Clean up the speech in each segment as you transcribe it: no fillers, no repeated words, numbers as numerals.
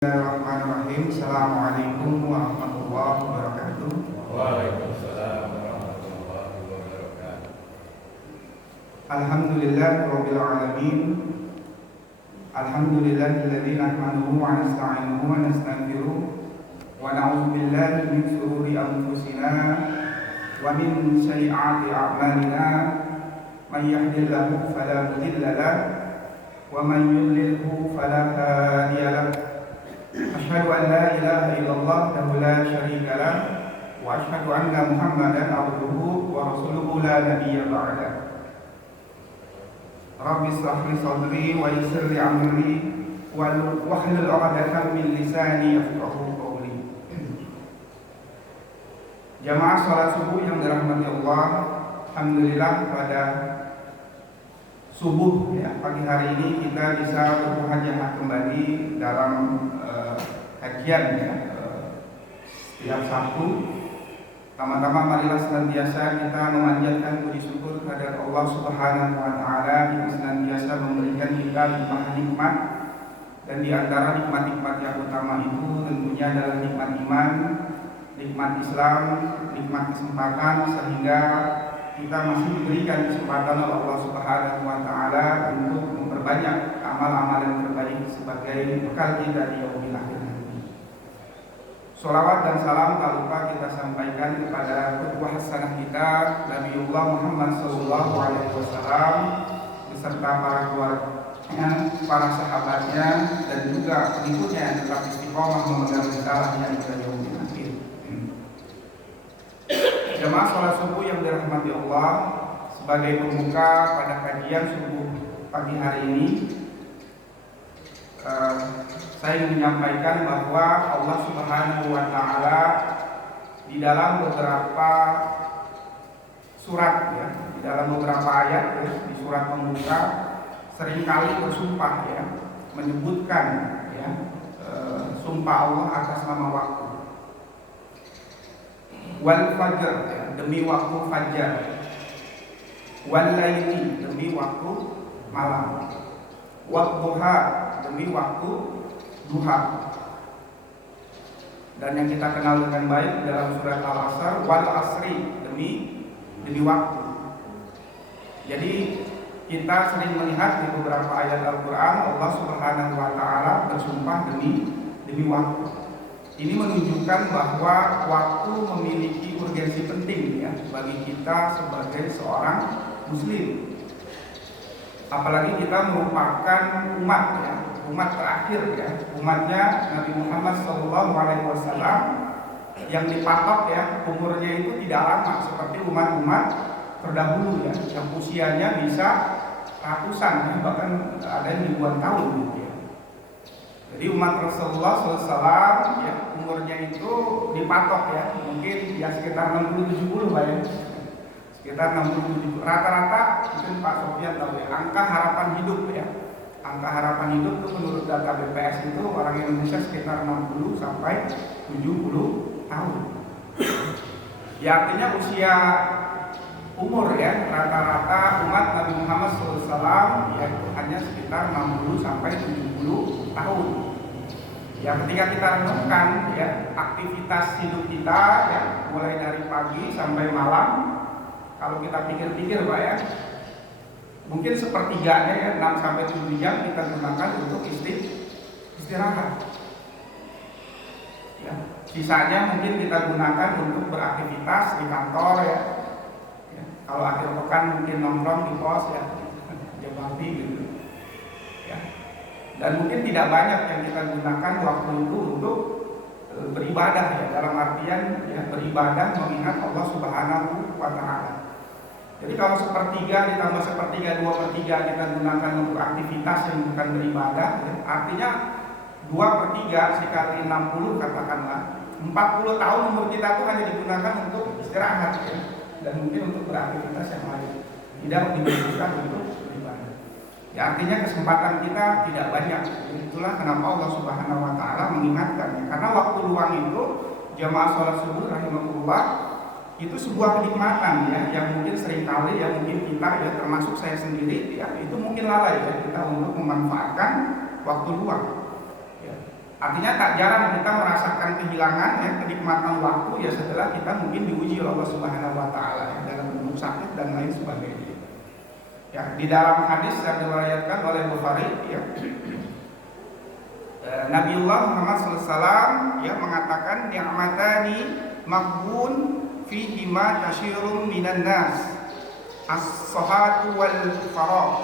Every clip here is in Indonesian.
Bismillahirrahmanirrahim. Assalamualaikum warahmatullahi wabarakatuh. Waalaikumsalam warahmatullahi wabarakatuh. Alhamdulillahirabbil alamin. Alhamdulillahilladzi nahmaduhu wa nasta'inuhu wa nastaghfiruh wa na'udzu billahi min shururi anfusina wa min sayyiati a'malina. May yahdihillahu fala mudilla lahu wa may yudlilhu fala hadiya lahu. Asyhadu an la ilaha illallah wahdahu la syarika lah wa asyhadu anna Muhammadan abduhu wa rasuluhu la nabiyya ba'da. Rabbi shrah li sadri wa yassir li amri wahlul 'uqdatam min lisani yafqahu qawli. Jamaah salat subuh yang dirahmati Allah, alhamdulillah pada subuh pagi hari ini kita bisa bermuhajahah kembali dalam kajian setiap Sabtu. Pertama-tama marilah senantiasa kita memanjatkan puji syukur kepada Allah Subhanahu wa taala yang senantiasa memberikan kita limpahan nikmat, dan di antara nikmat-nikmat yang utama itu tentunya adalah nikmat iman, nikmat Islam, nikmat kesempatan, sehingga kita masih diberikan kesempatan oleh Allah Subhanahu wa taala untuk memperbanyak amal-amal yang terbaik sebagai bekal kita di yaumil akhir nanti. Sholawat dan salam tak lupa kita sampaikan kepada qudwah hasanah kita Nabiullah Muhammad sallallahu alaihi wasallam beserta para keluarganya, para sahabatnya, dan juga pengikutnya yang tetap istiqomah memegang risalahnya hingga yaumil akhir. Jemaah sholat subuh yang dirahmati Allah, sebagai pembuka pada kajian subuh pagi hari ini, saya ingin menyampaikan bahwa Allah Subhanahu wa taala di dalam beberapa surat di dalam beberapa ayat di surat pembuka seringkali bersumpah menyebutkan sumpah Allah atas nama waktu. Wal fajr, demi waktu fajar. Wal laili, demi waktu malam. Wad duha, demi waktu duha. Dan yang kita kenal dengan baik dalam surat Al-Asr, wal asri, demi waktu. Jadi kita sering melihat di beberapa ayat Al-Quran Allah Subhanahu wa taala bersumpah demi waktu. Ini menunjukkan bahwa waktu memiliki urgensi penting bagi kita sebagai seorang muslim. Apalagi kita merupakan umat terakhir umatnya Nabi Muhammad SAW yang dipatok umurnya itu tidak lama seperti umat-umat terdahulu yang usianya bisa ratusan bahkan ada yang ribuan tahun Jadi umat Rasulullah SAW umurnya itu dipatok mungkin sekitar 60-70 sekitar 60-70. Rata-rata mungkin Pak Sofyan tahu angka harapan hidup angka harapan hidup itu menurut data BPS itu orang Indonesia sekitar 60 sampai 70 tahun. Artinya usia umur rata-rata umat Nabi Muhammad SAW itu hanya sekitar 60 sampai 70 tahun. Ketika kita renungkan aktivitas hidup kita mulai dari pagi sampai malam, kalau kita pikir-pikir mungkin sepertiganya 6 sampai 7 jam kita gunakan untuk istirahat. Sisanya mungkin kita gunakan untuk beraktivitas di kantor Kalau akhir pekan mungkin nongkrong di pos jabati gitu. Dan mungkin tidak banyak yang kita gunakan waktu itu untuk beribadah dalam artian beribadah mengingat Allah Subhanahu wa taala. Jadi kalau sepertiga ditambah sepertiga 2/3 kita gunakan untuk aktivitas yang bukan beribadah, artinya 2/3 sekali 60 katakanlah 40 tahun umur kita itu hanya digunakan untuk istirahat dan mungkin untuk beraktivitas yang lain, tidak digunakan untuk beribadah. Artinya kesempatan kita tidak banyak. Itulah kenapa Allah Subhanahu wa taala mengingatkan karena waktu luang itu jamaah sholat subuh rahimahullah itu sebuah kenikmatan yang mungkin seringkali mungkin kita termasuk saya sendiri itu mungkin lalai kita untuk memanfaatkan waktu luang. Artinya tak jarang kita merasakan kehilangan ya, kenikmatan waktu ya setelah kita mungkin diuji oleh Allah Subhanahu wa taala ya, dalam bentuk sakit dan lain sebagainya. Ya, di dalam hadis yang diriwayatkan oleh Bukhari ya, Nabiullah Muhammad SAW ya mengatakan ni'matani maghbun fihi ma katsirun minan nas as-sihhatu wal faragh.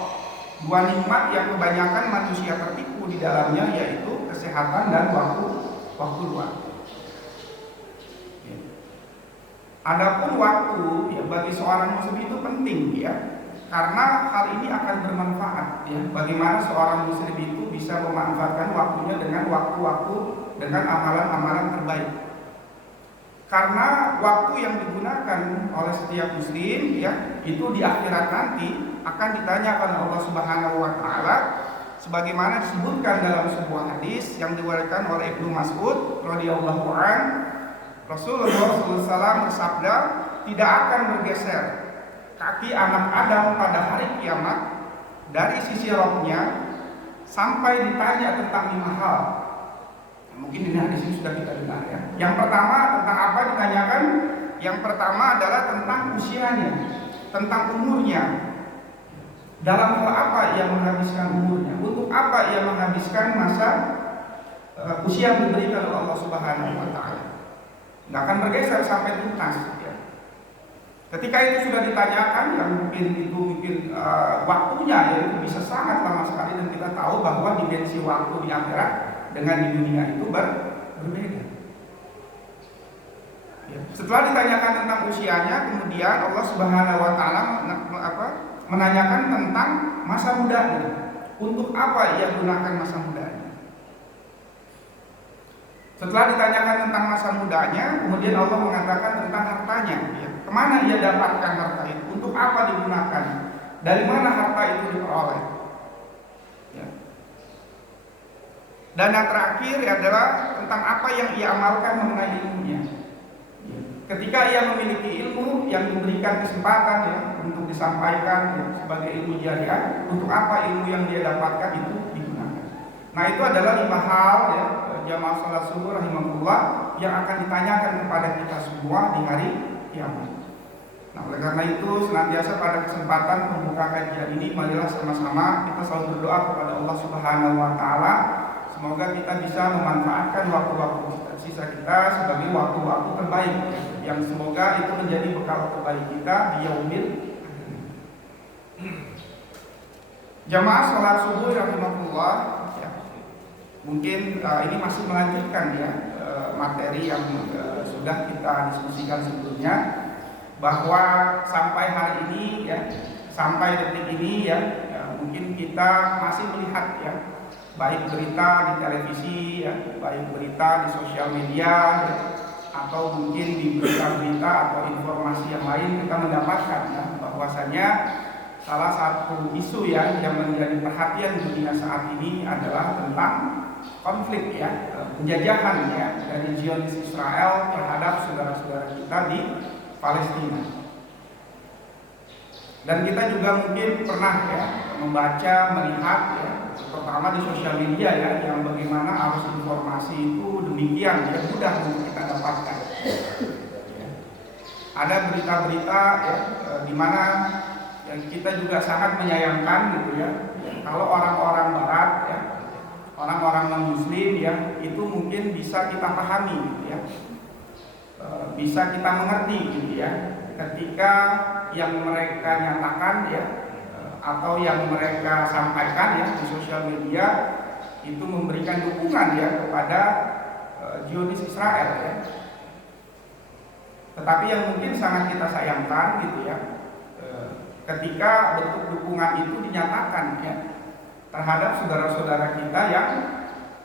Dua nikmat yang kebanyakan manusia tertipu di dalamnya, yaitu kesehatan dan waktu luang. Adapun waktu ya bagi seorang muslim itu penting ya, karena hal ini akan bermanfaat ya. Bagaimana seorang muslim itu bisa memanfaatkan waktunya dengan waktu-waktu dengan amalan-amalan terbaik. Karena waktu yang digunakan oleh setiap muslim ya, itu di akhirat nanti akan ditanyakan oleh Allah Subhanahu wa taala sebagaimana disebutkan dalam sebuah hadis yang diriwayatkan oleh Ibnu Mas'ud radhiyallahu an. Rasulullah SAW bersabda, tidak akan bergeser kaki anak Adam pada hari kiamat dari sisi rohnya sampai ditanya tentang 5 hal. Mungkin ini hadis ini sudah kita dengar ya. Yang pertama tentang apa ditanyakan? Yang pertama adalah tentang usianya, tentang umurnya. Dalam hal apa ia menghabiskan umurnya? Untuk apa ia menghabiskan masa usia yang diberikan oleh Allah Subhanahu wa taala? Nggak akan bergeser sampai tuntas ya. Ketika itu sudah ditanyakan, yang mungkin waktunya ya itu bisa sangat lama sekali, dan kita tahu bahwa dimensi waktu di akhirat dengan di dunia itu berbeda. Ya. Setelah ditanyakan tentang usianya, kemudian Allah Subhanahu wa taala menanyakan tentang masa mudanya. Untuk apa ia gunakan masa mudanya? Setelah ditanyakan tentang masa mudanya, kemudian Allah mengatakan tentang hartanya. Ya. Kemana ia dapatkan harta itu? Untuk apa digunakan? Dari mana harta itu diperoleh? Ya. Dan yang terakhir adalah tentang apa yang ia amalkan mengenai ilmunya. Ya. Ketika ia memiliki ilmu yang diberikan kesempatan ya, untuk disampaikan ya, sebagai ilmu jariah, untuk apa ilmu yang dia dapatkan itu digunakan? Nah, itu adalah 5 hal ya, jamaah salat subuh rahimahullah, yang akan ditanyakan kepada kita semua di hari kiamat. Nah, oleh karena itu senantiasa pada kesempatan pembuka kajian ini, marilah sama-sama kita selalu berdoa kepada Allah Subhanahu wa taala, semoga kita bisa memanfaatkan waktu-waktu sisa kita sebagai waktu-waktu terbaik, yang semoga itu menjadi bekal terbaik kita di yaumil akhir. Jamaah salat subuh rahimahullah ya. Mungkin ini masih melanjutkan ya materi yang sudah kita diskusikan sebelumnya, bahwa sampai hari ini ya, sampai detik ini ya, mungkin kita masih melihat ya, baik berita di televisi ya, baik berita di sosial media ya, atau mungkin di berita-berita atau informasi yang lain kita mendapatkan ya, bahwasanya salah satu isu yang menjadi perhatian dunia saat ini adalah tentang konflik ya, penjajahan ya dari Zionis Israel terhadap saudara-saudara kita di Palestina. Dan kita juga mungkin pernah ya membaca, melihat ya, terutama di sosial media ya, yang bagaimana arus informasi itu demikian ya mudah untuk kita dapatkan. Ya. Ada berita-berita ya, di mana yang kita juga sangat menyayangkan gitu ya, kalau orang-orang Barat ya, orang-orang non-Muslim ya, itu mungkin bisa kita pahami gitu ya, bisa kita mengerti gitu ya, ketika yang mereka nyatakan ya, atau yang mereka sampaikan ya di sosial media itu memberikan dukungan ya kepada Zionis Israel ya. Tetapi yang mungkin sangat kita sayangkan gitu ya, ketika bentuk dukungan itu dinyatakan ya terhadap saudara-saudara kita yang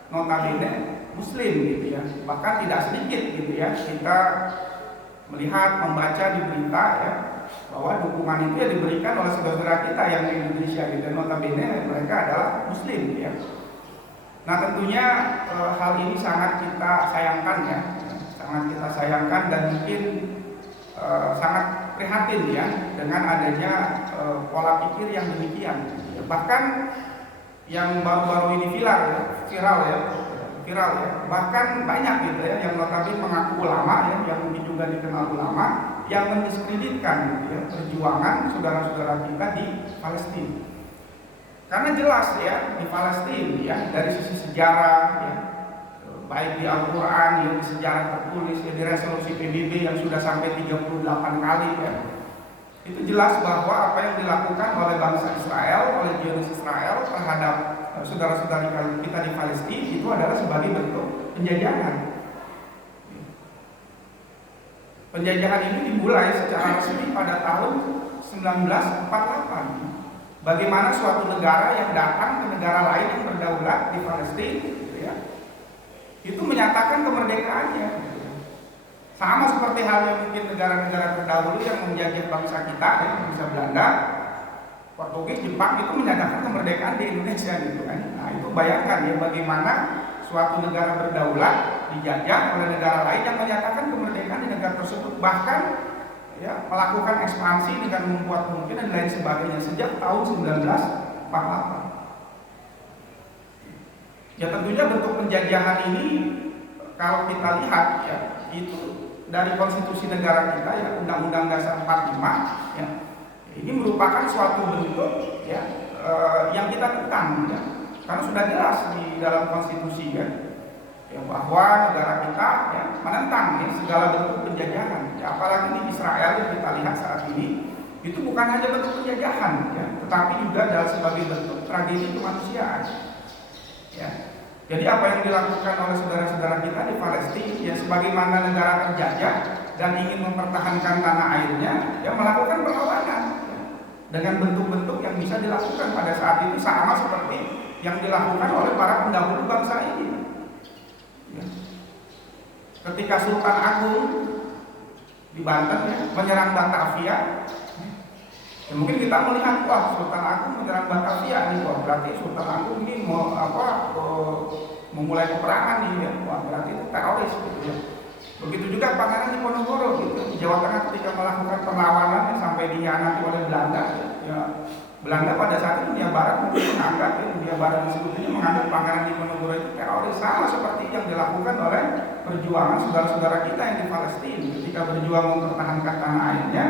notabene Muslim gitu ya, bahkan tidak sedikit gitu ya kita melihat, membaca di berita ya, bahwa dukungan itu ya diberikan oleh saudara-saudara kita yang di Indonesia gitu, notabene mereka adalah Muslim gitu ya. Nah tentunya hal ini sangat kita sayangkan ya, sangat kita sayangkan, dan mungkin sangat prihatin ya dengan adanya pola pikir yang demikian. Bahkan yang baru-baru ini viral ya, viral ya. Bahkan banyak gitu ya yang notabene mengaku ulama ya, yang mungkin juga dikenal ulama, yang mendiskreditkan gitu ya perjuangan saudara-saudara kita di Palestina. Karena jelas ya di Palestina ya dari sisi sejarah ya, baik di Al-Quran yang di sejarah tertulis ya, di resolusi PBB yang sudah sampai 38 kali ya, itu jelas bahwa apa yang dilakukan oleh bangsa Israel, oleh Zionis Israel terhadap saudara-saudara kita di Palestina itu adalah sebagai bentuk penjajahan. Penjajahan ini dimulai secara resmi pada tahun 1948. Bagaimana suatu negara yang datang ke negara lain yang berdaulat di Palestina gitu ya, itu menyatakan kemerdekaannya. Sama seperti halnya mungkin negara-negara terdahulu yang menjajah bangsa kita, ya, bangsa Belanda, Portugis, Jepang itu menyatakan kemerdekaan di Indonesia gitu kan. Nah itu bayangkan ya bagaimana suatu negara berdaulat dijajah oleh negara lain yang menyatakan kemerdekaan di negara tersebut, bahkan ya melakukan ekspansi dengan membuat kemungkinan dan lain sebagainya sejak tahun 1948. Ya tentunya bentuk penjajahan ini kalau kita lihat ya itu dari konstitusi negara kita ya Undang-Undang Dasar 45 ya, ini merupakan suatu bentuk ya yang kita tentang ya, karena sudah jelas di dalam konstitusi ya, bahwa negara kita ya menentang ya, segala bentuk penjajahan ya, apalagi di Israel yang kita lihat saat ini itu bukan hanya bentuk penjajahan ya, tetapi juga adalah sebagai bentuk tragedi kemanusiaan ya. Jadi apa yang dilakukan oleh saudara-saudara kita di Palestina ya sebagaimana negara terjajah dan ingin mempertahankan tanah airnya ya melakukan perlawanan ya, dengan bentuk-bentuk yang bisa dilakukan pada saat itu sama seperti yang dilakukan oleh para pendahulu bangsa ini ya. Ketika Sultan Agung di Banten ya, menyerang Batavia ya, mungkin kita melihat wah Sultan Agung menyerang Batavia nih, wah berarti Sultan Agung ini mau memulai peperangan nih ya, wah berarti itu teroris gitu ya. Begitu juga Pangeran Diponegoro gitu di Jawa Tengah ketika melakukan perlawanan yang sampai dikhianati oleh Belanda ya, Belanda pada saat itu dunia Barat mungkin menganggap ya, dunia Barat disebutnya menganggap Pangeran Diponegoro itu teroris, sama seperti yang dilakukan oleh perjuangan saudara-saudara kita yang di Palestina ketika berjuang mempertahankan tanah airnya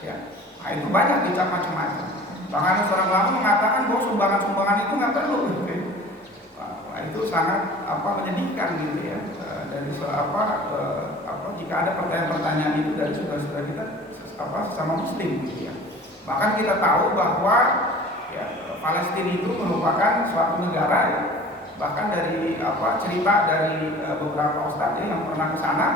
ya. Nah, itu banyak dicap macam-macam. Bahkan seorang ulama mengatakan bahwa sumbangan-sumbangan itu nggak perlu gitu ya. Nah, itu sangat menyedihkan gitu ya. Dari jika ada pertanyaan-pertanyaan itu dari saudara-saudara kita sesama muslim gitu ya. Bahkan kita tahu bahwa ya, Palestina itu merupakan suatu negara ya. Bahkan dari cerita dari beberapa ustadz ya, yang pernah ke sana,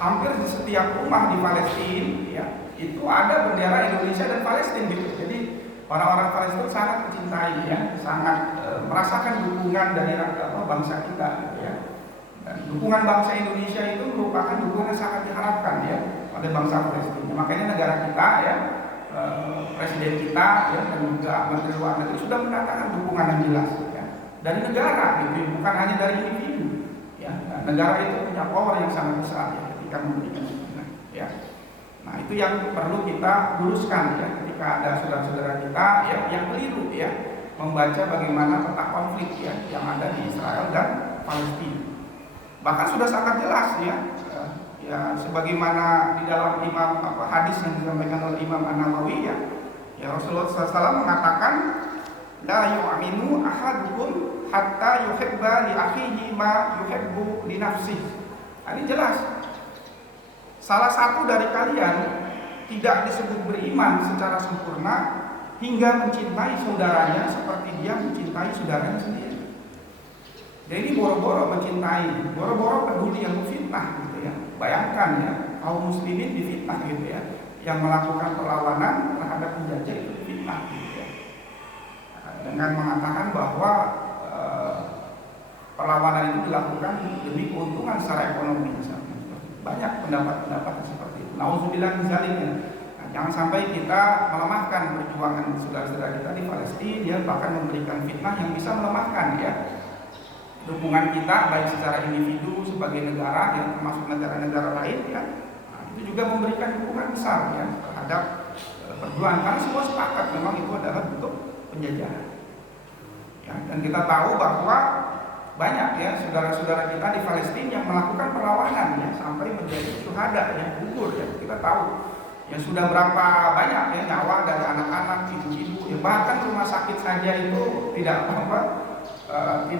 hampir di setiap rumah di Palestina ya, itu ada bendera Indonesia dan Palestina gitu. Jadi orang-orang Palestina sangat mencintai ya, sangat merasakan dukungan dari bangsa kita gitu ya. Dan dukungan bangsa Indonesia itu merupakan dukungan yang sangat diharapkan ya oleh bangsa Palestina. Makanya negara kita ya, presiden kita ya, dan juga menteri luar negeri sudah mengatakan dukungan yang jelas ya, dari negara gitu, bukan hanya dari individu ya. Nah, negara itu punya power yang sangat besar ya ketika memberikan dukungan ya. Nah itu yang perlu kita luruskan ya ketika ada saudara-saudara kita ya yang keliru ya membaca bagaimana peta konflik ya yang ada di Israel dan Palestina. Bahkan sudah sangat jelas ya, ya sebagaimana di dalam hadis yang disampaikan oleh Imam An-Nawawi ya Rasulullah SAW mengatakan la yu'minu ahadukum hatta yuhibba li akhihi ma yuhibbu li nafsihi. Ini jelas. Salah satu dari kalian tidak disebut beriman secara sempurna hingga mencintai saudaranya seperti dia mencintai saudaranya sendiri. Jadi ini boro-boro mencintai, boro-boro peduli yang memfitnah gitu ya. Bayangkan ya, kaum muslimin difitnah gitu ya, yang melakukan perlawanan terhadap penjajah itu difitnah gitu ya. Dengan mengatakan bahwa perlawanan itu dilakukan demi keuntungan secara ekonomi misalnya. Banyak pendapat-pendapat seperti itu. Nauzubillah min dzalik ya. Nah, jangan sampai kita melemahkan perjuangan saudara-saudara kita di Palestina ya, bahkan memberikan fitnah yang bisa melemahkan ya dukungan kita baik secara individu sebagai negara yang termasuk negara-negara lain ya. Nah, itu juga memberikan dukungan besar ya terhadap perjuangan karena semua sepakat memang itu adalah bentuk penjajahan. Ya, dan kita tahu bahwa banyak ya saudara-saudara kita di Palestina yang melakukan perlawanan ya sampai menjadi syuhada ya, gugur ya. Kita tahu ya sudah berapa banyak ya nyawa dari anak-anak, ibu-ibu ya, bahkan rumah sakit saja itu tidak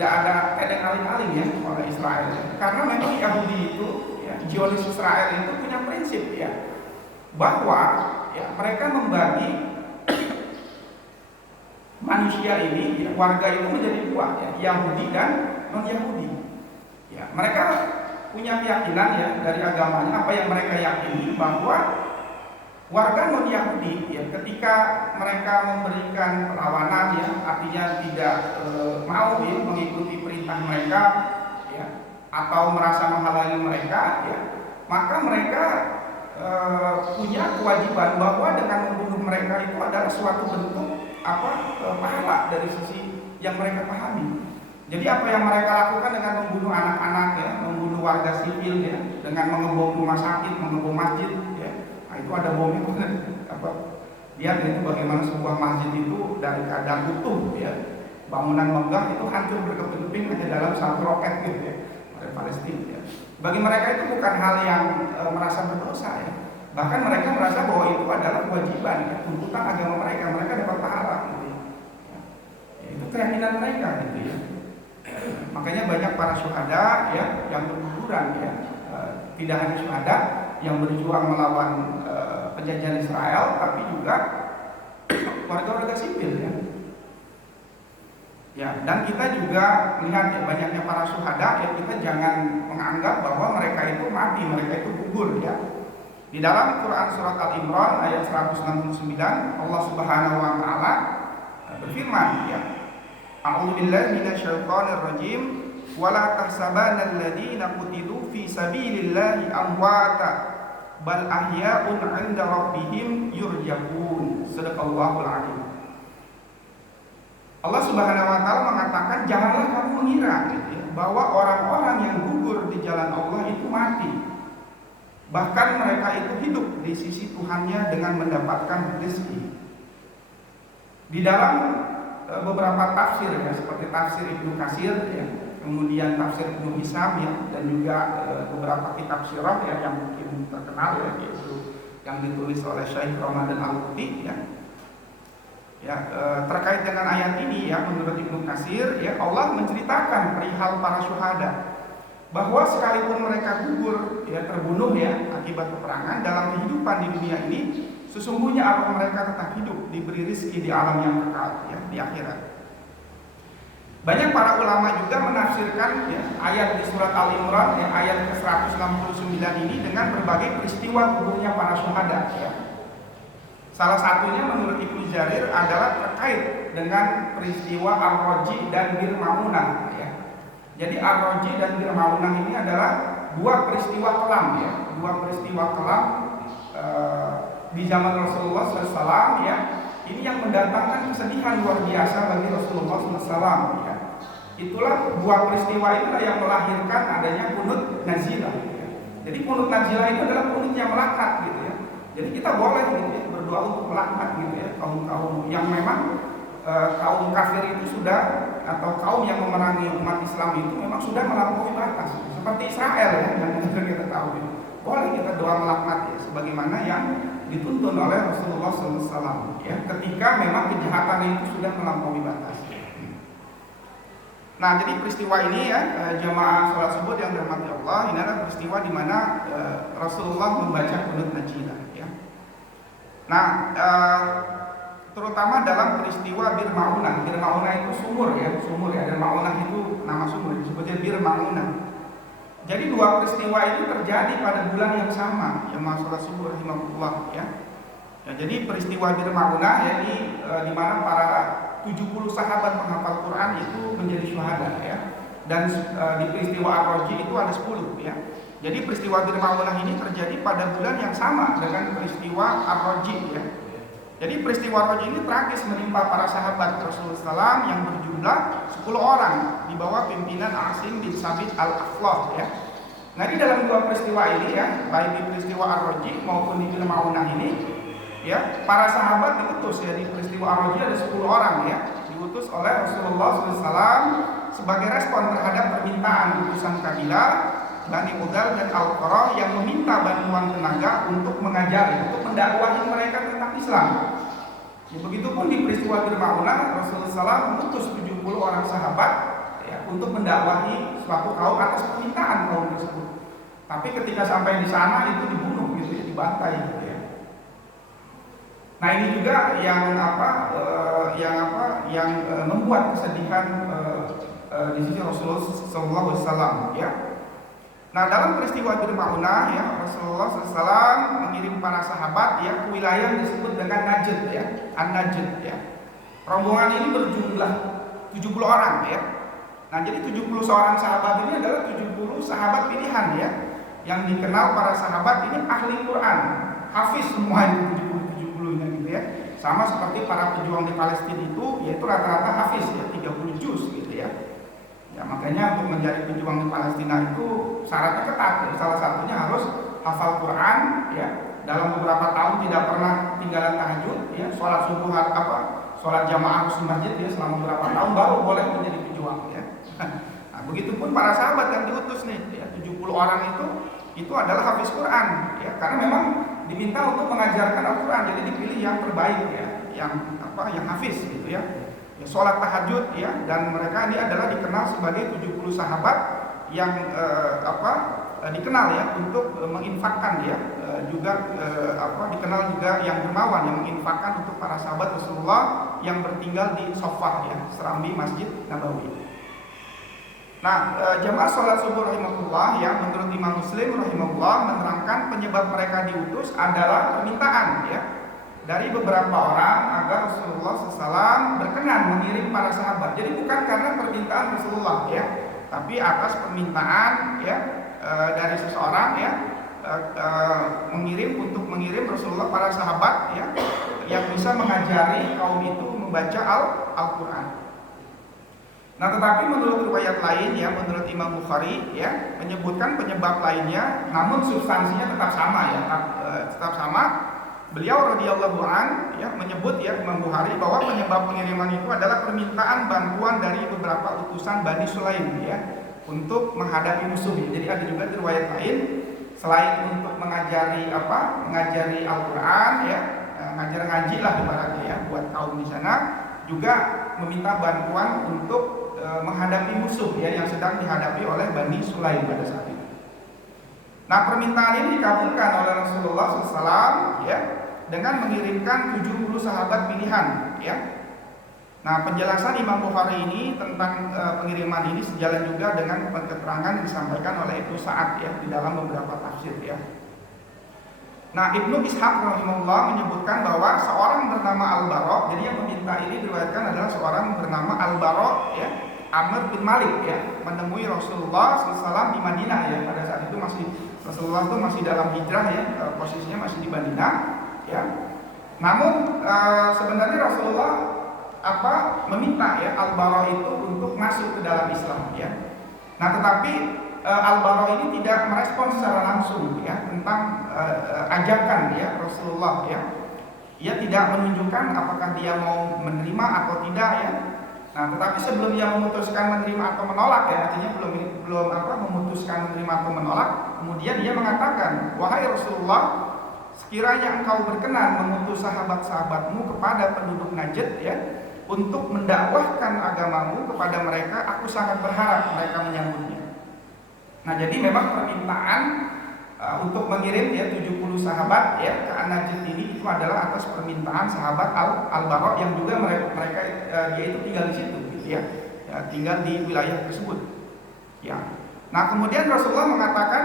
ada tedeng aling-aling ya oleh Israel ya. Karena memang Yahudi itu ya, Zionis Israel itu punya prinsip ya bahwa ya mereka membagi manusia ini ya, warga itu menjadi dua ya, Yahudi dan non-Yahudi ya. Mereka punya keyakinan ya dari agamanya, apa yang mereka yakini bahwa warga non-Yahudi ya, ketika mereka memberikan perlawanan ya, artinya tidak mau ya, mengikuti perintah mereka ya, atau merasa menghalangi mereka ya, maka mereka punya kewajiban bahwa dengan membunuh mereka itu adalah suatu bentuk pahala dari sisi yang mereka pahami. Jadi apa yang mereka lakukan dengan membunuh anak-anak ya, membunuh warga sipil ya, dengan mengebom rumah sakit, mengebom masjid ya, nah, itu ada bom itu lihat itu bagaimana sebuah masjid itu dari keadaan utuh ya, bangunan megah itu hancur berkeping-keping hanya dalam satu roket gitu ya, oleh Palestina ya. Bagi mereka itu bukan hal yang merasa berdosa ya, bahkan mereka merasa bahwa itu adalah kewajiban ya, tuntutan agama mereka, mereka dapat pahala gitu ya. Ya, itu keyakinan mereka gitu ya. Makanya banyak para syuhada ya yang berguguran ya, tidak hanya syuhada yang berjuang melawan penjajahan Israel, tapi juga warga-warga sipil ya. Ya, dan kita juga melihat ya, banyaknya para syuhada ya, kita jangan menganggap bahwa mereka itu mati, mereka itu gugur ya. Di dalam Quran surat Al-Imran ayat 169 Allah Subhanahu wa taala berfirman ya, A'udzubillahi minasyaitonir rajim wa la tahsabanna alladziina qutilu fi sabilillahi amwata bal ahya'un 'inda rabbihim yurzaqun. Shadaqallahul 'azim. Allah Subhanahu wa taala mengatakan janganlah kamu mengira gitu ya, bahwa orang-orang yang gugur di jalan Allah itu mati. Bahkan mereka itu hidup di sisi Tuhannya dengan mendapatkan rezeki. Di dalam beberapa tafsir ya, seperti tafsir Ibnu Katsir ya, kemudian tafsir Ibnu Hisham ya, dan juga beberapa kitab sirah ya yang mungkin terkenal ya, yaitu yang ditulis oleh Syekh Ramadan Al-Qurtubi ya. Terkait dengan ayat ini ya, menurut Ibnu Katsir ya, Allah menceritakan perihal para syuhada bahwa sekalipun mereka gugur ya, terbunuh ya akibat peperangan dalam kehidupan di dunia ini, sesungguhnya apa mereka tetap hidup, diberi rezeki di alam yang kekal ya, di akhirat. Banyak para ulama juga menafsirkan ya, ayat di surat Al-Imran ya, ayat ke-169 ini dengan berbagai peristiwa gugurnya para syuhada ya. Salah satunya menurut Ibnu Jarir adalah terkait dengan peristiwa Ar-Raji dan Bir Maunah ya. Jadi Ar-Raji dan Bir Maunah ini adalah dua peristiwa kelam ya, dua peristiwa kelam di zaman Rasulullah SAW ya. Ini yang mendatangkan kesedihan luar biasa bagi Rasulullah SAW ya. Itulah dua peristiwa itulah yang melahirkan adanya kunut nazilah ya. Jadi kunut nazilah itu adalah kunut yang melaknat gitu ya. Jadi kita boleh gitu ya, berdoa untuk melaknat gitu ya, kaum-kaum yang memang kaum kafir itu sudah, atau kaum yang memerangi umat Islam itu memang sudah melampaui batas seperti Israel ya, yang kita tahu ya. Boleh kita doa melaknat ya, sebagaimana yang dituntun oleh Rasulullah SAW ya, ketika memang kejahatan itu sudah melampaui batas. Nah, jadi peristiwa ini ya, jamaah sholat subuh yang dirahmati Allah, ini adalah peristiwa di mana Rasulullah membaca qunut najilah ya. Nah, terutama dalam peristiwa Bir Maunah. Bir Maunah itu sumur ya, dan Maunah itu nama sumur, disebutnya Bir Maunah. Jadi dua peristiwa ini terjadi pada bulan yang sama, jamaah sholat subuh rahimahullah ya. Ya, jadi peristiwa Bir Maunah ya, ini di mana para 70 sahabat penghafal Quran itu menjadi syuhada ya. Dan di peristiwa Ar-Raji itu ada 10 ya. Jadi peristiwa Bir Maunah ini terjadi pada bulan yang sama dengan peristiwa Ar-Raji ya. Jadi peristiwa Ar-Raji ini tragis menimpa para sahabat Rasulullah SAW yang berjumlah 10 orang di bawah pimpinan Asim bin Sabit Al-Aflah ya. Nah, di dalam dua peristiwa ini ya, baik di peristiwa Ar-Raji maupun di Bir Maunah ini ya, para sahabat diutus ya. Di peristiwa Ar-Raji ada 10 orang ya, diutus oleh Rasulullah SAW sebagai respon terhadap permintaan utusan kabilah Bani Mudar dan Al-Qara yang meminta bantuan tenaga untuk mengajari, untuk mendakwahi mereka tentang Islam. Ya, begitupun di peristiwa Bir Ma'unah, Rasulullah SAW mengutus 70 orang sahabat ya, untuk mendakwahi suatu kaum atas permintaan kaum tersebut. Tapi ketika sampai di sana itu dibunuh gitu ya, dibantai gitu ya. Nah ini juga yang membuat kesedihan di sisi Rasulullah SAW ya. Nah dalam peristiwa Bir Ma'unah ya, Rasulullah SAW mengirim para sahabat ya ke wilayah yang disebut dengan Najd ya, An-Najd ya. Rombongan ini berjumlah 70 orang ya. Nah jadi 70 seorang sahabat ini adalah 70 sahabat pilihan ya, yang dikenal para sahabat ini ahli Quran, hafiz semua itu 70 nya gitu ya. Sama seperti para pejuang di Palestina itu, yaitu rata-rata hafiz ya, 30 juz gitu ya. Ya makanya untuk menjadi pejuang di Palestina itu syaratnya ketat. Ya. Salah satunya harus hafal Quran ya. Dalam beberapa tahun tidak pernah tinggalan tahajud ya, sholat subuh sholat jamaah di masjid ya selama beberapa tahun baru boleh menjadi pejuang ya. Nah, begitupun para sahabat yang diutus nih ya, 70 orang itu adalah hafiz Quran ya, karena memang diminta untuk mengajarkan Al-Quran, jadi dipilih yang terbaik ya, yang hafiz gitu ya. Ya, sholat tahajud ya, dan mereka ini adalah dikenal sebagai 70 sahabat yang dikenal ya untuk menginfakkan ya, dikenal juga yang dermawan, yang menginfakkan untuk para sahabat Rasulullah yang bertinggal di Sofah ya, serambi Masjid Nabawi. Nah, jamaah sholat subuh rahimahullah ya, menurut Imam Muslim rahimahullah menerangkan penyebab mereka diutus adalah permintaan ya dari beberapa orang agar Rasulullah SAW berkenan mengirim para sahabat. Jadi bukan karena permintaan Rasulullah ya, tapi atas permintaan ya dari seseorang ya mengirim Rasulullah para sahabat ya yang bisa mengajari kaum itu membaca Al-Quran. Nah tetapi menurut riwayat lain ya, menurut Imam Bukhari ya menyebutkan penyebab lainnya, namun substansinya tetap sama ya, tetap sama. Beliau radhiyallahu an ya menyebut ya, Imam Bukhari, bahwa penyebab pengiriman itu adalah permintaan bantuan dari beberapa utusan Bani Sulaim ya untuk menghadapi musuh. Jadi ada juga riwayat lain, selain untuk mengajari Al-Quran ya, ngaji lah ibaratnya ya buat kaum di sana, juga meminta bantuan untuk menghadapi musuh ya yang sedang dihadapi oleh Bani Sulaim pada saat itu. Nah permintaan ini dikabulkan oleh Rasulullah SAW ya dengan mengirimkan 70 sahabat pilihan ya. Nah penjelasan Imam Bukhari ini tentang pengiriman ini sejalan juga dengan keterangan yang disampaikan oleh Ibnu Sa'ad ya di dalam beberapa tafsir ya. Nah Ibnu Ishaq rahimahullah menyebutkan bahwa seorang bernama Al-Bara, jadi yang meminta ini diriwayatkan adalah seorang bernama Al-Bara ya, Amr bin Malik ya, menemui Rasulullah SAW di Madinah ya. Pada saat itu Rasulullah itu masih dalam hijrah ya, posisinya masih di Madinah ya. Namun sebenarnya Rasulullah meminta ya Al-Bara itu untuk masuk ke dalam Islam ya. Nah tetapi Al-Bara ini tidak merespon secara langsung ya tentang ajakan ya Rasulullah ya. Ia tidak menunjukkan apakah dia mau menerima atau tidak ya. Nah, tetapi sebelum ia memutuskan menerima atau menolak ya, artinya belum memutuskan menerima atau menolak, kemudian ia mengatakan, "Wahai Rasulullah, sekiranya engkau berkenan mengutus sahabat-sahabatmu kepada penduduk Najd ya, untuk mendakwahkan agamamu kepada mereka, aku sangat berharap mereka menyambutnya." Nah, jadi memang permintaan untuk mengirim ya 70 sahabat ya ke An-Najd ini itu adalah atas permintaan sahabat Al-Bara yang juga mereka dia itu tinggal di situ gitu ya, tinggal di wilayah tersebut. Ya. Nah, kemudian Rasulullah mengatakan,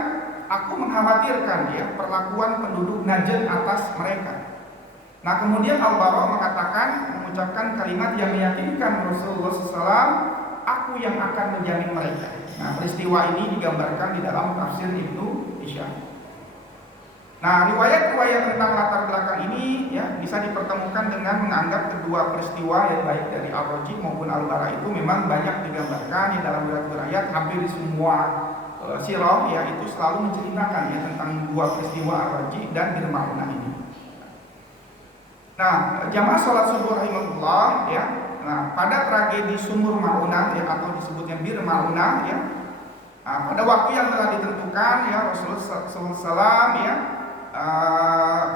"Aku mengkhawatirkan ya perlakuan penduduk Najd atas mereka." Nah, kemudian Al-Bara mengucapkan kalimat yang meyakinkan Rasulullah SAW, "Aku yang akan menjamin mereka." Nah, peristiwa ini digambarkan di dalam tafsir Ibnu Hisham. Nah, riwayat-riwayat tentang latar belakang ini ya bisa dipertemukan dengan menganggap kedua peristiwa yang baik dari Al-Raji maupun Al-Bara itu memang banyak digambarkan di dalam riwayat hampir semua sirah ya itu selalu menceritakan ya tentang dua peristiwa Al-Raji dan Bir Ma'unah ini. Nah, jamaah sholat subuh rahimahullah ya, Nah, pada tragedi Sumur Maunah ya, atau disebutnya Bir Maunah ya, pada waktu yang telah ditentukan ya, Rasulullah SAW ya,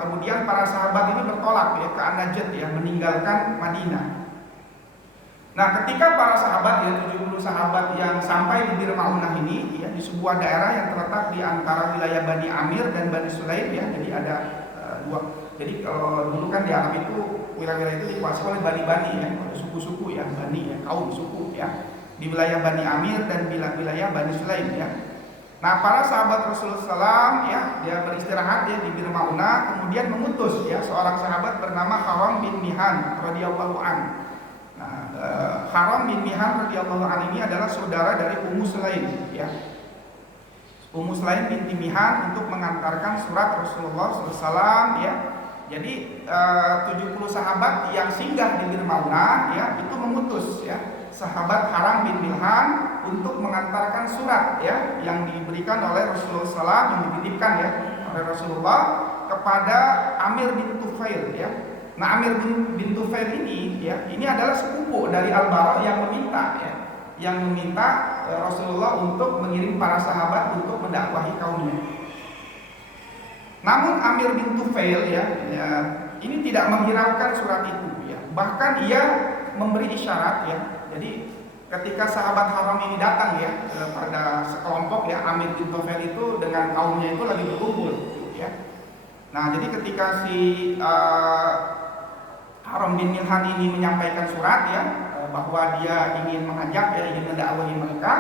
kemudian para sahabat ini bertolak ya ke An-Najd ya, meninggalkan Madinah. Nah, ketika para sahabat ya, 70 sahabat yang sampai di Bir Maunah ini ya, di sebuah daerah yang terletak di antara wilayah Bani Amir dan Bani Sulaim ya, jadi ada dua. Jadi kalau dulu kan di Arab itu wilayah-wilayah itu dikuasai oleh Bani-Bani ya, suku-suku ya, Bani ya, kaum suku ya, di wilayah Bani Amir dan wilayah Bani Sulaim ya. Nah, para sahabat Rasulullah SAW ya, dia beristirahat ya di Bir Maunah, kemudian mengutus ya seorang sahabat bernama Haram bin Mihan radhiyallahu an. Nah, Haram bin Mihan radhiyallahu an ini adalah saudara dari Ummu Sulaim ya. Ummu Sulaim binti Mihan untuk mengantarkan surat Rasulullah SAW ya. Jadi 70 sahabat yang singgah di Bir Maunah ya, itu mengutus ya sahabat Haram bin Milhan untuk mengantarkan surat ya yang diberikan oleh Rasulullah SAW, yang dititipkan ya oleh Rasulullah kepada Amir bin Tufail ya. Nah, Amir bin Tufail ini ya, ini adalah sepupu dari Al-Bara yang meminta ya, yang meminta Rasulullah untuk mengirim para sahabat untuk mendakwahi kaumnya. Namun Amir bin Tufail ya, ini tidak menghiraukan surat itu ya. Bahkan ia memberi isyarat ya. Jadi ketika sahabat Haram ini datang ya pada sekelompok ya, Amir bin Tufail itu dengan kaumnya itu lagi berkumpul ya. Nah, jadi ketika si Haram bin Milhan ini menyampaikan surat ya, bahwa dia ingin mengajak ya, ingin mendakwahi mereka.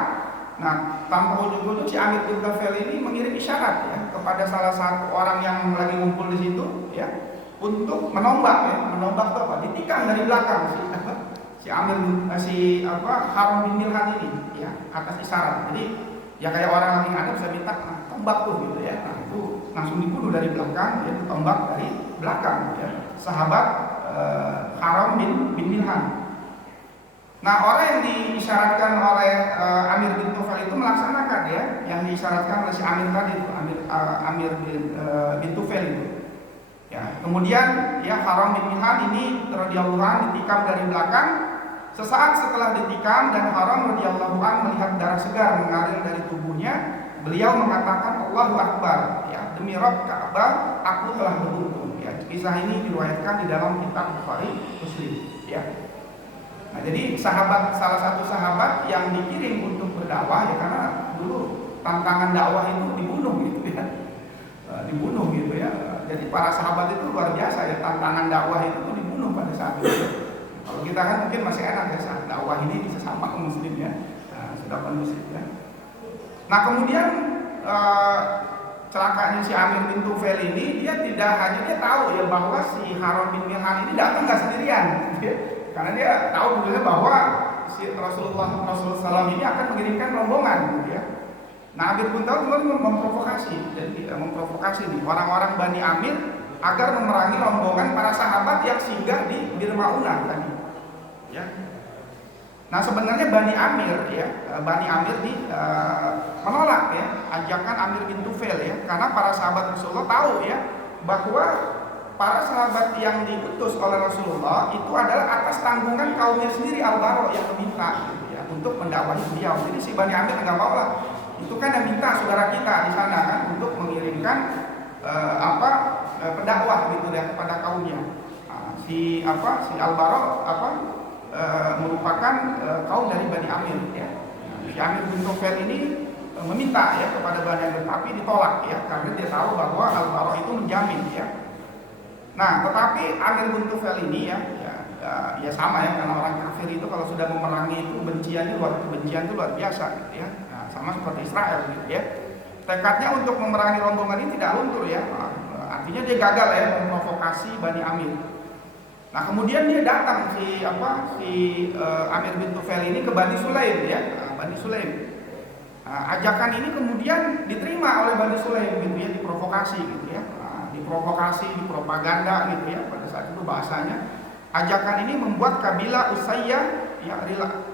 Nah, tanpa ujug-ujug si Amir bin Tufail ini mengirim isyarat ya kepada salah satu orang yang lagi ngumpul di situ ya, untuk menombak ya. Menombak itu apa? Ditikam dari belakang si Amir Haram bin Milhan ini ya, atas isyarat. Jadi ya kayak orang lagi ngadep, saya minta tombak tuh gitu ya. Nah, itu langsung dibunuh dari belakang ya, ditombak dari belakang ya, sahabat Haram bin Milhan. Nah, orang yang diisyaratkan oleh Amir bin Tufail itu melaksanakan ya yang diisyaratkan oleh si Amir tadi itu, Amir bin Tufail itu. Ya, kemudian ya Haram bin Milhan ini radhiyallahu anhu ditikam dari belakang. Sesaat setelah ditikam dan Haram radhiyallahu anhu melihat darah segar mengalir dari tubuhnya, beliau mengatakan Allahu Akbar ya, demi Rabb Ka'bah aku telah beruntung ya. Kisah ini diriwayatkan di dalam kitab Bukhari Muslim ya. Nah, jadi salah satu sahabat yang dikirim untuk berdakwah ya, karena dulu tantangan dakwah itu dibunuh gitu ya, dibunuh gitu ya. Jadi para sahabat itu luar biasa ya, tantangan dakwah itu dibunuh pada saat itu. Kalau kita kan mungkin masih enak ya, saat dakwah ini sesama kaum muslim ya, sedangkan muslim ya. Nah, kemudian celakanya si Amir bin Tufail ini, dia tidak hanya dia tahu ya bahwa si Haram bin Milhan ini datang nggak sendirian ya. Karena dia tahu dulunya bahwa si Rasulullah SAW ini akan mengirimkan rombongan gitu ya. Nah, Amir bin Tufail kemudian memprovokasi, jadi memprovokasi nih orang-orang Bani Amir agar memerangi rombongan para sahabat yang singgah di Bir Maunah tadi. Ya. Nah, sebenarnya Bani Amir menolak ya ajakan Amir bin Tufail ya, karena para sahabat Rasulullah tahu ya bahwa para sahabat yang diutus oleh Rasulullah itu adalah atas tanggungan kaumnya sendiri, Al-Bara yang meminta gitu ya, untuk mendakwahi beliau. Jadi si Bani Amir nggak mau lah, itu kan yang minta saudara kita di sana kan untuk mengirimkan pendakwah gitu ya kepada kaumnya. Nah, si Al-Bara merupakan kaum dari Bani Amir ya. Si Amir bin Tufail ini meminta ya kepada Bani Amir, tapi ditolak ya, karena dia tahu bahwa Al-Bara itu menjamin ya. Nah, tetapi Amir bin Tufail ini ya sama ya, karena orang kafir itu kalau sudah memerangi itu kebencian itu luar biasa gitu ya. Nah, sama seperti Israel gitu ya. Tekadnya untuk memerangi rombongan ini tidak luntur ya. Artinya dia gagal ya memprovokasi Bani Amir. Nah, kemudian dia datang si Amir bin Tufail ini ke Bani Sulaim ya, Bani Sulaim. Nah, ajakan ini kemudian diterima oleh Bani Sulaim gitu ya, diprovokasi gitu ya. Diprovokasi, dipropaganda gitu ya, pada saat itu bahasanya. Ajakan ini membuat kabilah Usayyah ya,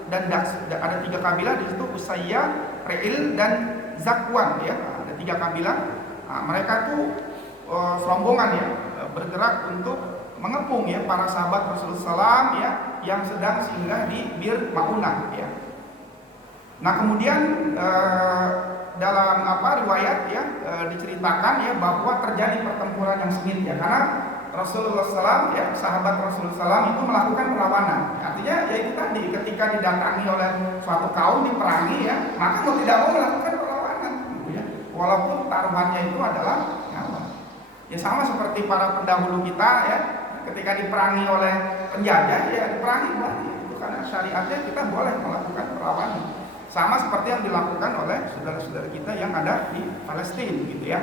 dan ada 3 kabilah di situ, Usayyah, Re'il dan Zakwan ya. Ada 3 kabilah. Nah, mereka tuh serombongan ya, bergerak untuk mengepung ya para sahabat Rasulullah SAW ya yang sedang singgah di Bir Maunah ya. Nah kemudian dalam riwayat ya diceritakan ya bahwa terjadi pertempuran yang sengit ya, karena Rasulullah SAW ya sahabat Rasulullah SAW itu melakukan perlawanan. Artinya ya itu tadi, ketika didatangi oleh suatu kaum diperangi ya, maka mau tidak mau melakukan perlawanan gitu ya. Walaupun taruhannya itu adalah nyawa. Ya sama seperti para pendahulu kita ya, ketika diperangi oleh penjajah ya diperangi balik. Itu karena syariatnya kita boleh melakukan perlawanan. Sama seperti yang dilakukan oleh saudara-saudara kita yang ada di Palestina gitu ya.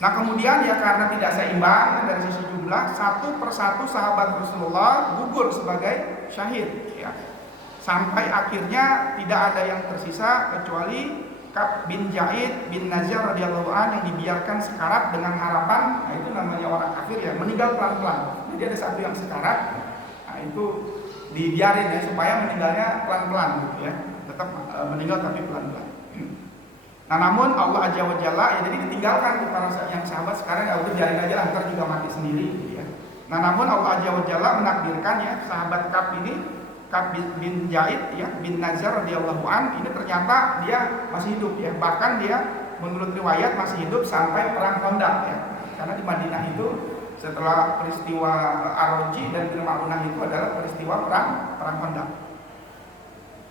Nah kemudian ya karena tidak seimbang dari sisi jumlah, satu persatu sahabat Rasulullah gugur sebagai syahid ya. Sampai akhirnya tidak ada yang tersisa kecuali Ka'b bin Zaid bin Nazir radhiyallahu an yang dibiarkan sekarat dengan harapan, nah itu namanya orang kafir ya, meninggal pelan-pelan. Jadi ada satu yang sekarat, nah itu dibiarin ya supaya meninggalnya pelan-pelan gitu ya. Tetap meninggal tapi pelan-pelan. Nah namun Allah Azza wa Jalla ya jadi ditinggalkan para yang sahabat sekarang ya udah biarin aja lah, ntar juga mati sendiri gitu ya. Nah namun Allah Azza wa Jalla menakdirkan ya sahabat Ka'b bin Zaid ya bin Nazir radhiyallahu an ini ternyata dia masih hidup ya. Bahkan dia menurut riwayat masih hidup sampai perang Khandaq ya. Karena di Madinah itu setelah peristiwa Ar-Raji dan Bir Maunah itu adalah peristiwa perang Khandaq.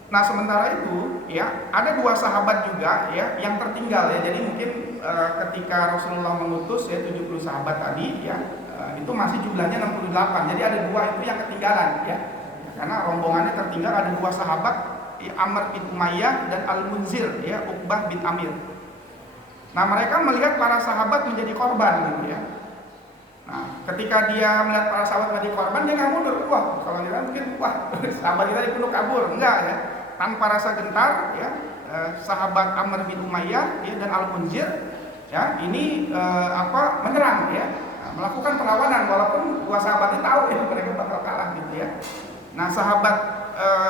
Nah sementara itu ya ada dua sahabat juga ya yang tertinggal ya. Jadi mungkin ketika Rasulullah mengutus ya 70 sahabat tadi ya itu masih jumlahnya 68. Jadi ada dua itu yang ketinggalan ya. Karena rombongannya tertinggal, ada dua sahabat ya, Amr bin Umayyah dan Al-Munzir ya, Uqbah bin Amir. Nah mereka melihat para sahabat menjadi korban gitu ya. Nah ketika dia melihat para sahabat menjadi korban, dia nggak mundur. Wah kalau dia mungkin sahabat kita dibunuh kabur, enggak ya. Tanpa rasa gentar ya sahabat Amr bin Umayyah ya, dan Al-Munzir ya ini menyerang ya, melakukan perlawanan walaupun dua sahabat ini tahu ya mereka bakal kalah gitu ya. Nah sahabat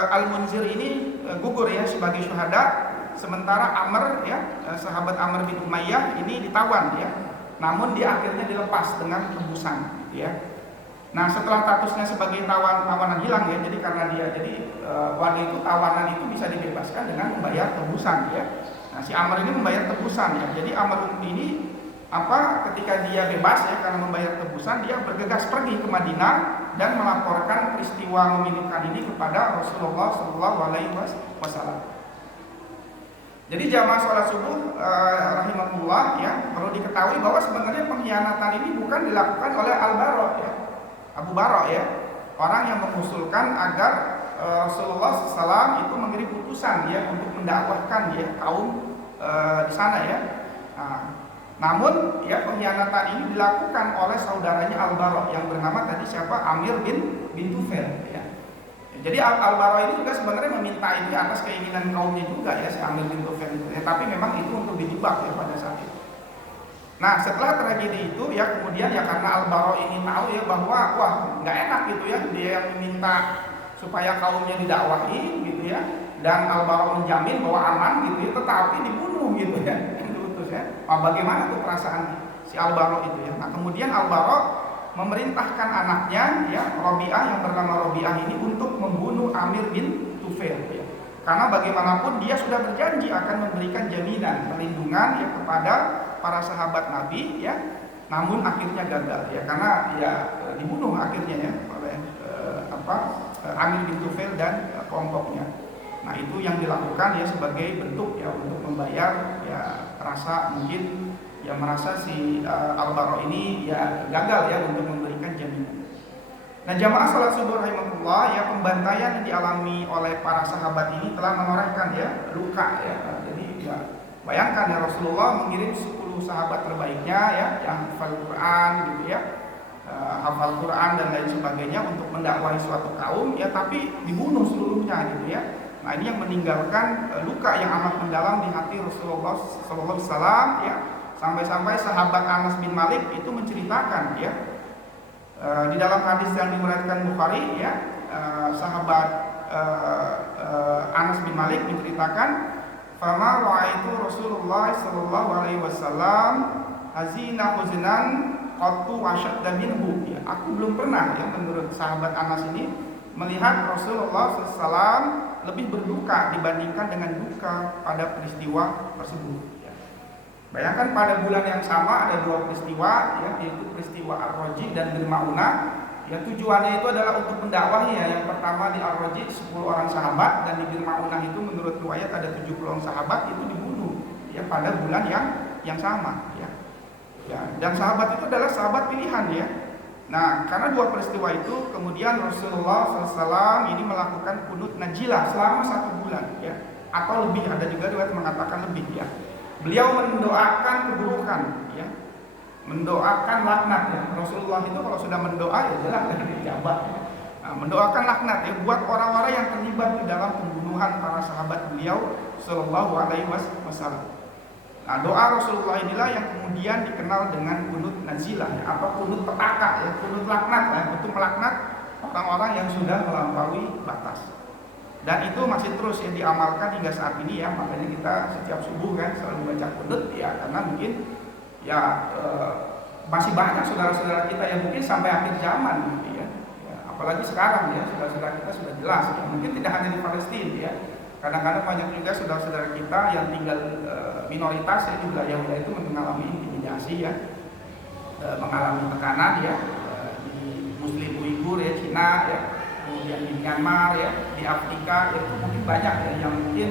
Al-Munzir ini gugur ya sebagai syuhada, sementara Amr ya sahabat Amr bin Umayyah ini ditawan ya, namun dia akhirnya dilepas dengan tebusan gitu ya. Nah setelah statusnya sebagai tawanan hilang ya, jadi karena dia waktu itu tawanan itu bisa dibebaskan dengan membayar tebusan ya. Nah si Amr ini membayar tebusan ya. Jadi Amr ini ketika dia bebas ya karena membayar tebusan, dia bergegas pergi ke Madinah dan melaporkan peristiwa memilukan ini kepada Rasulullah SAW. Jadi jamaah sholat subuh rahimahullah ya, perlu diketahui bahwa sebenarnya pengkhianatan ini bukan dilakukan oleh Al-Bara ya, Abu Bara ya, orang yang mengusulkan agar Rasulullah SAW itu mengirim utusan ya untuk mendakwahkan ya kaum di sana ya. Nah, namun ya pengkhianatan ini dilakukan oleh saudaranya Al-Bara yang bernama tadi siapa? Amir bin Tufail ya. Jadi Al-Bara ini juga sebenarnya meminta ini atas keinginan kaumnya juga ya si Amir bin Tufail itu ya, tapi memang itu untuk dijebak ya pada saat itu. Nah setelah tragedi itu ya kemudian ya karena Al-Bara ini tahu ya bahwa wah nggak enak gitu ya, dia yang meminta supaya kaumnya didakwahi gitu ya, dan Al-Bara menjamin bahwa aman gitu ya, tetapi dibunuh gitu ya. Bagaimana tuh perasaan si Al-Bara itu ya. Nah kemudian Al-Bara memerintahkan anaknya ya Rabi'ah yang bernama Rabi'ah ini untuk membunuh Amir bin Tufail ya. Karena bagaimanapun dia sudah berjanji akan memberikan jaminan perlindungan ya kepada para sahabat Nabi ya. Namun akhirnya gagal ya karena ya dibunuh akhirnya ya oleh Amir bin Tufail dan kelompoknya. Nah itu yang dilakukan ya sebagai bentuk ya untuk membayar ya rasa mungkin ya merasa si Al-Bara ini ya gagal ya untuk memberikan jaminan. Nah jamaah salat subuh rahimahullah ya, pembantaian yang dialami oleh para sahabat ini telah menorehkan ya luka ya. Jadi ya bayangkan ya Rasulullah mengirim 10 sahabat terbaiknya ya yang hafal Quran gitu ya, hafal Quran dan lain sebagainya untuk mendakwahi suatu kaum ya, tapi dibunuh seluruhnya gitu ya. Nah ini yang meninggalkan luka yang amat mendalam di hati Rasulullah SAW ya, sampai-sampai sahabat Anas bin Malik itu menceritakan ya di dalam hadis yang diriwayatkan Bukhari ya, sahabat Anas bin Malik menceritakan, "Fama ra'aitu Rasulullah sallallahu alaihi wasallam hazina huznan qattu wa shadda minhu." Ya. aku belum pernah ya menurut sahabat Anas ini melihat Rasulullah SAW lebih berduka dibandingkan dengan duka pada peristiwa tersebut. Ya. Bayangkan pada bulan yang sama ada dua peristiwa, ya, yaitu peristiwa Ar-Raji dan Bir Ma'unah. Ya, tujuannya itu adalah untuk mendakwahi ya. Yang pertama di Ar-Raji 10 orang sahabat, dan di Bir Ma'unah itu menurut riwayat ada 70 orang sahabat itu dibunuh ya pada bulan yang sama ya. Ya, dan sahabat itu adalah sahabat pilihan ya. Nah, karena dua peristiwa itu kemudian Rasulullah SAW ini melakukan kunut najilah selama 1 bulan ya, atau lebih, ada juga riwayat mengatakan lebih ya. Beliau mendoakan keburukan ya, mendoakan laknat ya. Rasulullah itu kalau sudah mendoa ya jelas dari dijabah ya. Nah, mendoakan laknat ya buat orang-orang yang terlibat di dalam pembunuhan para sahabat beliau Sallallahu Alaihi Wasallam. Nah, doa Rasulullah inilah yang kemudian dikenal dengan kunut nazilah ya, atau kunut petaka ya, kunut laknat ya, untuk melaknat orang-orang yang sudah melampaui batas. Dan itu masih terus ya diamalkan hingga saat ini ya, makanya kita setiap subuh kan selalu baca kunut ya, karena mungkin ya masih banyak saudara-saudara kita yang mungkin sampai akhir zaman gitu ya. Ya, apalagi sekarang ya, saudara-saudara kita sudah jelas ya, mungkin tidak hanya di Palestina ya. Kadang-kadang banyak juga saudara-saudara kita yang tinggal minoritas ya, di wilayah-wilayah itu mengalami intimidasi ya, mengalami tekanan ya, di Muslim Uighur ya, Cina ya, kemudian di Myanmar ya, di Afrika ya, itu mungkin banyak ya yang mungkin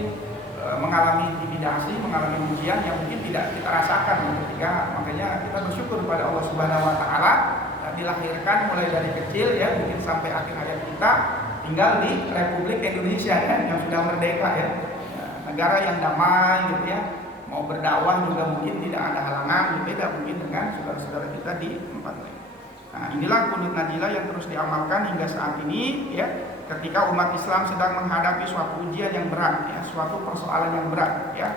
mengalami intimidasi, mengalami ujian yang mungkin tidak kita rasakan ketika, makanya kita bersyukur kepada Allah Subhanahu Wa Taala dilahirkan mulai dari kecil ya, mungkin sampai akhir hayat kita tinggal di Republik Indonesia ya, yang sudah merdeka ya, negara yang damai gitu ya, mau berdakwah juga mungkin tidak ada halangan, beda mungkin dengan saudara-saudara kita di tempat lain. Nah, inilah kunut najilah yang terus diamalkan hingga saat ini ya, ketika umat Islam sedang menghadapi suatu ujian yang berat ya, suatu persoalan yang berat ya.